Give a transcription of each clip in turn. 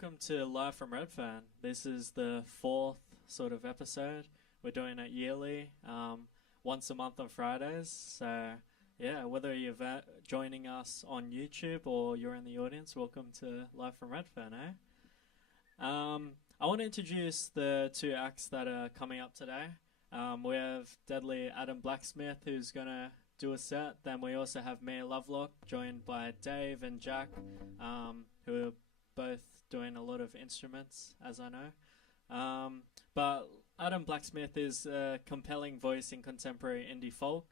welcome to Live from Redfern. This is the fourth sort of episode. We're doing it yearly, once a month on Fridays. So, yeah, whether you're joining us on YouTube or you're in the audience, welcome to Live from Redfern, eh? I want to introduce the two acts that are coming up today. We have deadly Adam Blacksmith, who's going to do a set. Then we also have me, Lovelock, joined by Dave and Jack, who are both doing a lot of instruments, as I know. But Adam Blacksmith is a compelling voice in contemporary indie folk,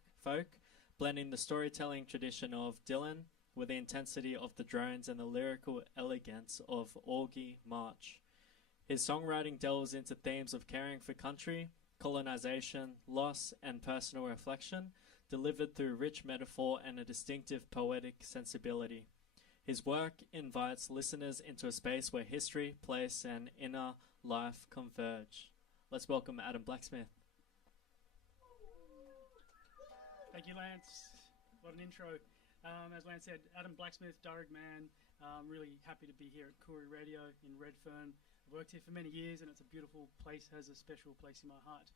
blending the storytelling tradition of Dylan with the intensity of the drones and the lyrical elegance of Augie March. His songwriting delves into themes of caring for country, colonization, loss, and personal reflection, delivered through rich metaphor and a distinctive poetic sensibility. His work invites listeners into a space where history, place, and inner life converge. Let's welcome Adam Blacksmith. Thank you, Lance. What an intro. As Lance said, Adam Blacksmith, Durham man. Really happy to be here at Koori Radio in Redfern. I've worked here for many years and it's a beautiful place, has a special place in my heart.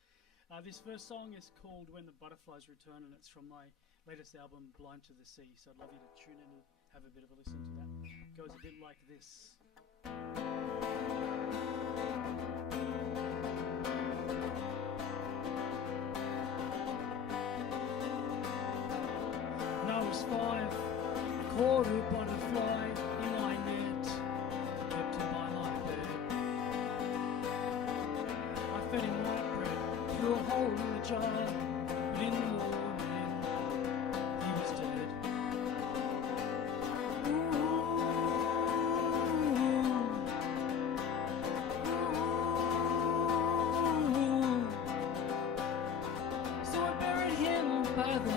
This first song is called When the Butterflies Return, and it's from my latest album, Blind to the Sea. So I'd love you to tune in and have a bit of a listen to that. It goes a bit like this. When I was 5, I caught a butterfly in my net, kept it by my bed. I fed him white bread through a hole in the jar, but in the morning he was dead. So I buried him by the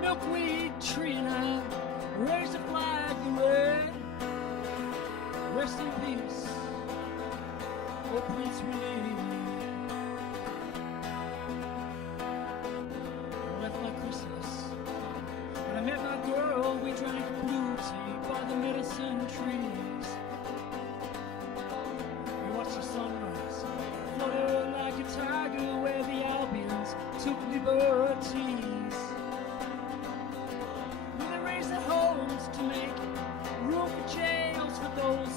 milkweed tree and I raised a flag in red. Rest in peace, oh Prince Willie. I left my Christmas. When I met my girl, we drank blue tea by the medicine trees. We watched the sunrise flutter like a tiger where the Albions took liberties. Homes to make room for jails for those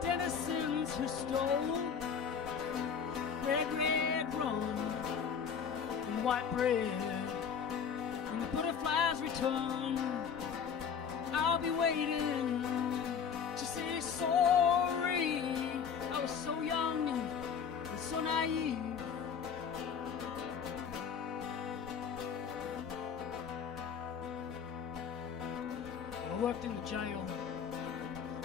denizens who stole red rum and white bread. When the butterflies return, I'll be waiting to say sorry. I was so young and so naive. I worked in the jail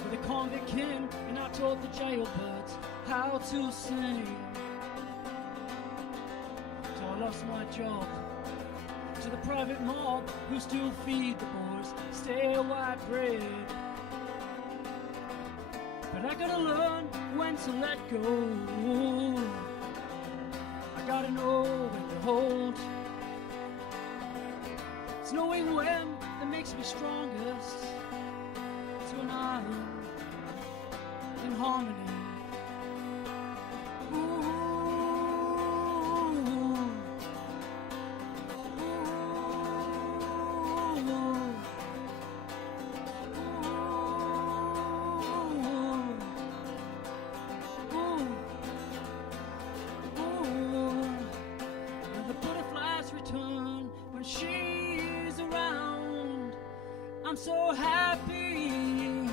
with a convict king, and I taught the jailbirds how to sing. So I lost my job to the private mob who still feed the boys stale white bread. But I gotta learn when to let go. I gotta know when to hold. It's knowing when that makes me strongest. It's when I'm in harmony. When the butterflies return, when she's around, I'm so happy.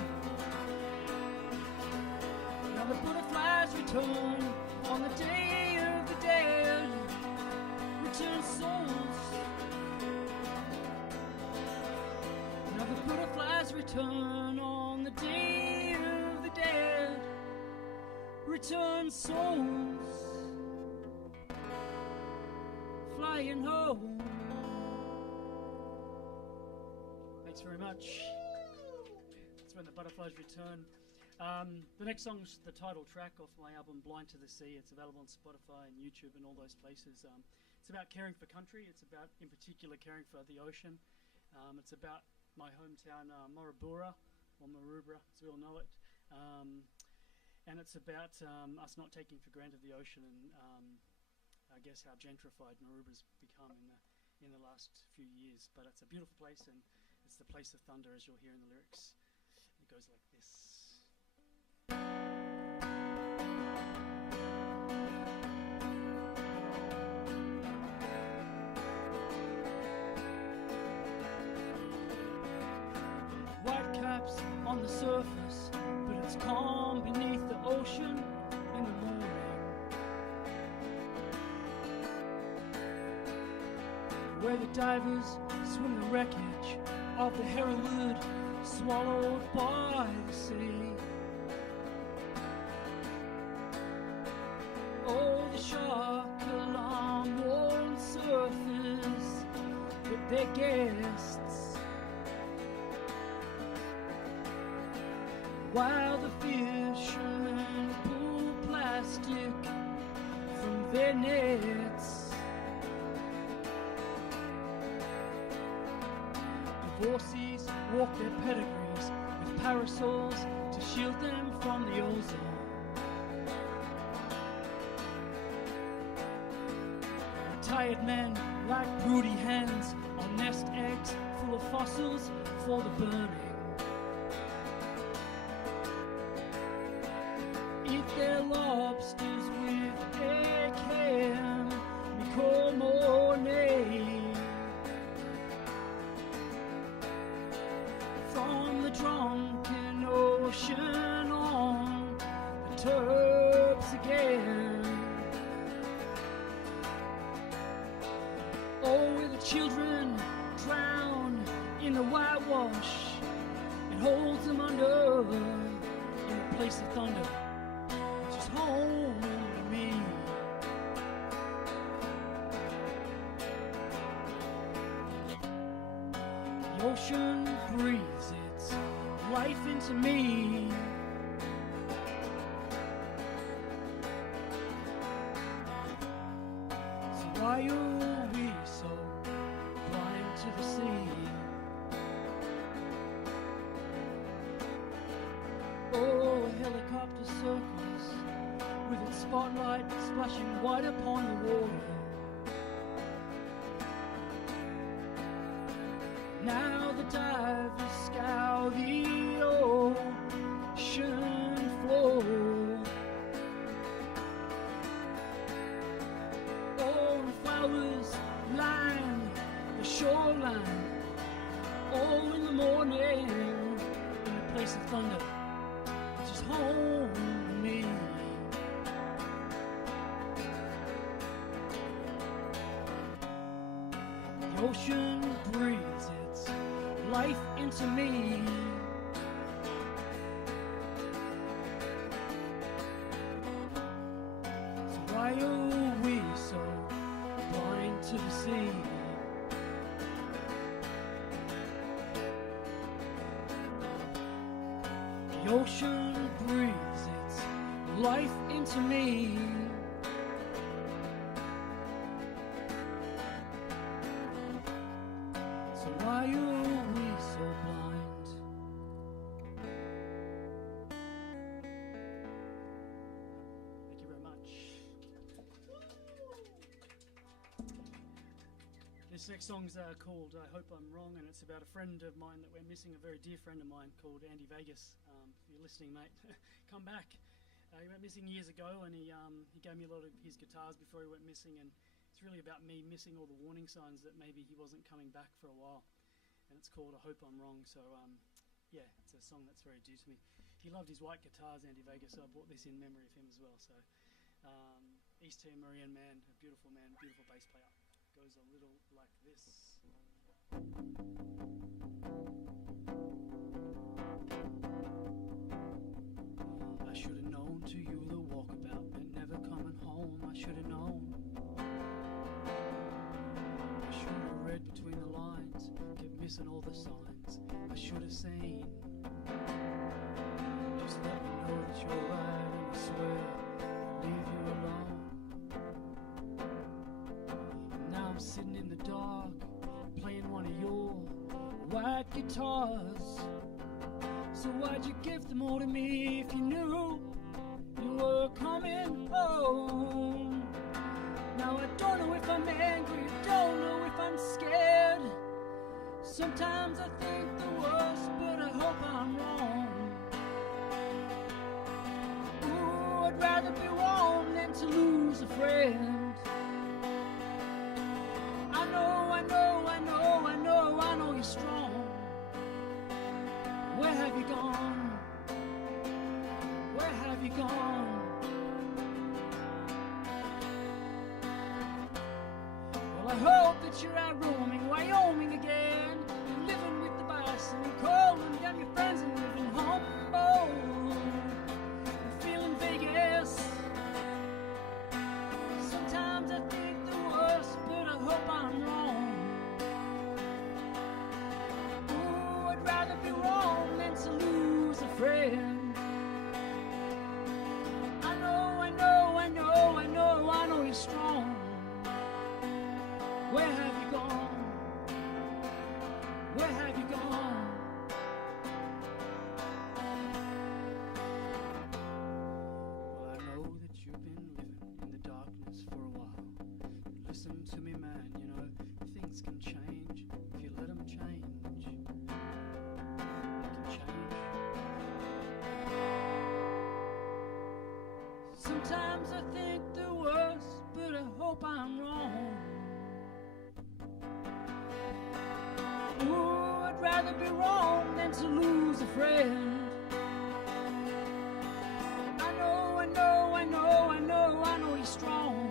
Now the butterflies return on the day of the dead, return souls. Now the butterflies return on the day of the dead, return souls, flying home. Thanks very much. That's When the Butterflies Return. The next song's the title track off my album Blind to the Sea. It's available on Spotify and YouTube and all those places. It's about caring for country. It's about, in particular, caring for the ocean. It's about my hometown, Marabura, or Maroubra, as we all know it. and it's about us not taking for granted the ocean and I guess how gentrified Naruba's become in the last few years. But it's a beautiful place, and it's the place of thunder, as you'll hear in the lyrics. It goes like this. White caps on the surface, but it's calm beneath the ocean in the morning. Where the divers swim the wreckage of the Herald swallowed by the sea. Oh, the shark alarm warns surfers that their guests, while the fishermen pull plastic from their nets. Divorcees walk their pedigrees with parasols to shield them from the ozone. Tired men like broody hens on nest eggs full of fossils for the burning. Eat their lobsters with egg ham, Nicole Mornay. From the drunken ocean on the turbs again. Oh, where the children drown in the whitewash, it holds them under in a place of thunder, which is home to me. The ocean breathes its life into me. So why are we so blind to the sea? Oh, a helicopter circles with its spotlight splashing white upon the water. Now the divers scour the ocean floor. Oh, and flowers line the shoreline. Oh, in the morning, in a place of thunder, which is home to me. The ocean breathes its life into me. So why are we so blind to the sea? The ocean breathes its life into me. So why are we so blind? Thank you very much. This next song's called I Hope I'm Wrong, and it's about a friend of mine that we're missing, a very dear friend of mine called Andy Vegas. If you're listening, mate, come back. He went missing years ago, and he gave me a lot of his guitars before he went missing, and it's really about me missing all the warning signs that maybe he wasn't coming back for a while. And it's called I Hope I'm Wrong. So yeah, it's a song that's very dear to me. He loved his white guitars, Andy Vegas, so I brought this in memory of him as well. So East Timorian man, a beautiful bass player. Goes a little like this. I should have known to you the walkabout meant never coming home. I should have known. I should have read between the lines, kept missing all the signs. I should have seen. Just let me know that you're right, and I swear I'll leave you alone. And now I'm sitting in the dark, playing one of your white guitars. So why'd you give them all to me if you knew were coming home. Now I don't know if I'm angry, don't know if I'm scared. Sometimes I think the worst, but I hope I'm wrong. Ooh, I'd rather be wrong than to lose a friend. I know you're strong. Where have you gone? Where have you gone? Well, I hope that you're out roaming Wyoming again. You're living with the bison and calling down your friends and living humble. You're feeling Vegas. Sometimes I think the worst, but I hope I'm wrong. Ooh, I'd rather be wrong than to lose a friend. I know you're strong. Where have you gone? Where have you gone? Well, I know that you've been living in the darkness for a while. Listen to me, man, you know, things can change if you let them change. They can change. Sometimes I think the worst, but I hope I'm wrong. Ooh, I'd rather be wrong than to lose a friend. I know you're strong.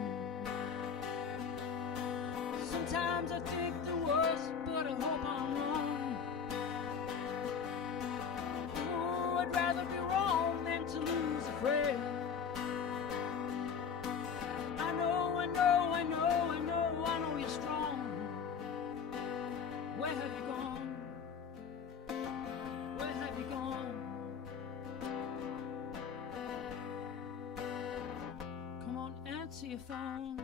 Sometimes I think the worst, but I hope I'm wrong. Ooh, I'd rather be wrong than to lose a friend. I know you're strong. Where have you gone? Where have you gone? Come on, answer your phone.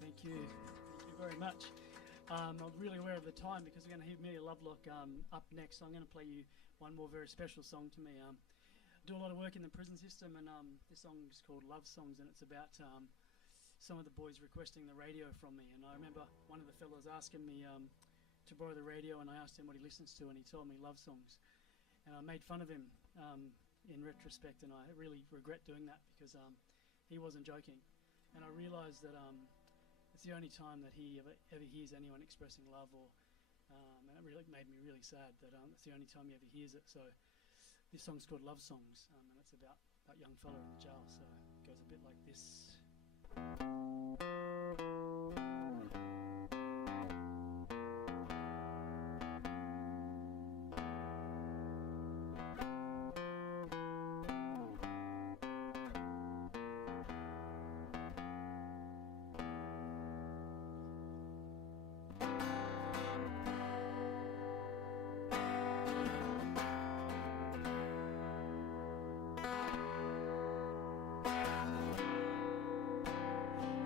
Thank you. Thank you very much. I'm really aware of the time because we're going to hear Amelia Lovelock up next. So I'm going to play you one more very special song to me. Do a lot of work in the prison system, and this song is called Love Songs, and it's about some of the boys requesting the radio from me. And I remember one of the fellows asking me to borrow the radio, and I asked him what he listens to, and he told me love songs. And I made fun of him in retrospect, and I really regret doing that because he wasn't joking. And I realised that it's the only time that he ever hears anyone expressing love, and it really made me really sad that it's the only time he ever hears it. So this song's called Love Songs, and it's about that young fella in the jail, so it goes a bit like this.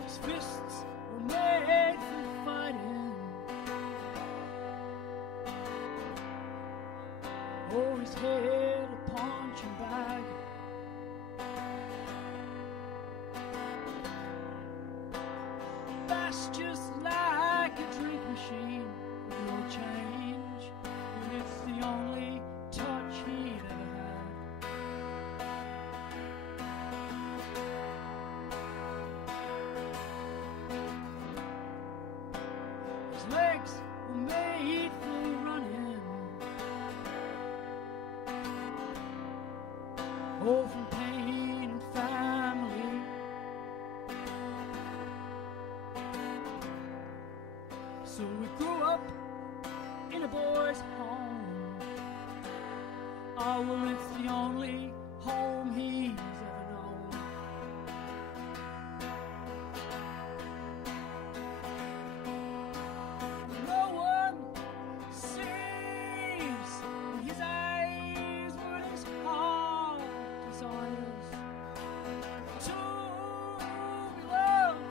His fists were made for fighting. Oh, his head a punching bag. That's just like a drink machine with no change, and it's the only touch he'd ever had. His legs were made for running, oh, from pain and family. So we grew up in a boy's home. Oh, well, it's the only home he's ever known. No one sees in his eyes what his heart desires. To be loved,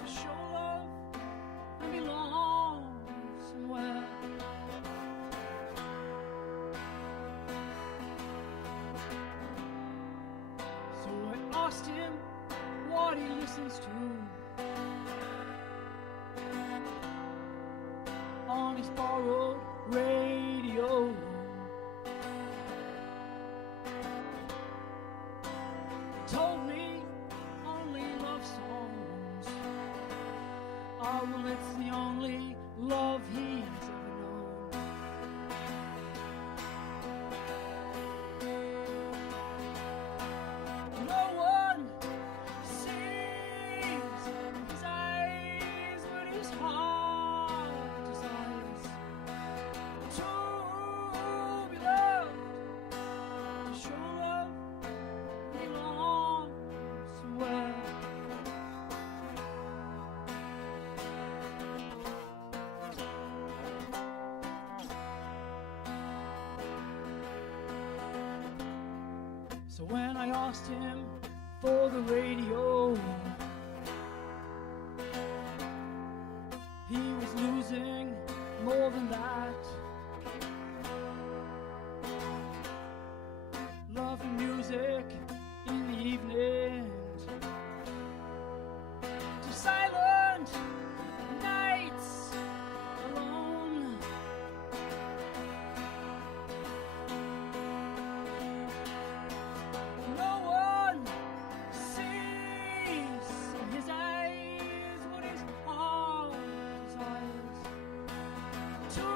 to show love and belong somewhere. asked him what he listens to on his borrowed radio. He told me only love songs. Oh, well, it's the only love he's ever known. No one sees his eyes, but his heart desires to be loved, to show love belongs somewhere. So when I asked him for the radio, he was losing more than that. Love and music in the evenings, to silent nights alone. No one sees in his eyes what his heart desires. To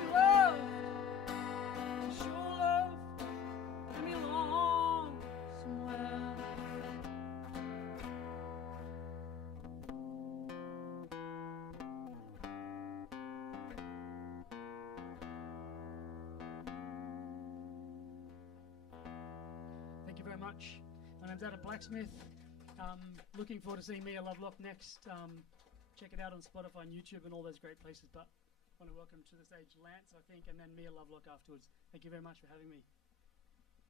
be loved, to show love, and belong somewhere. Thank you very much. My name's Adam Blacksmith. Looking forward to seeing Mia Lovelock next. Check it out on Spotify and YouTube and all those great places. But I want to welcome to the stage Lance, I think, and then Mia Lovelock afterwards. Thank you very much for having me.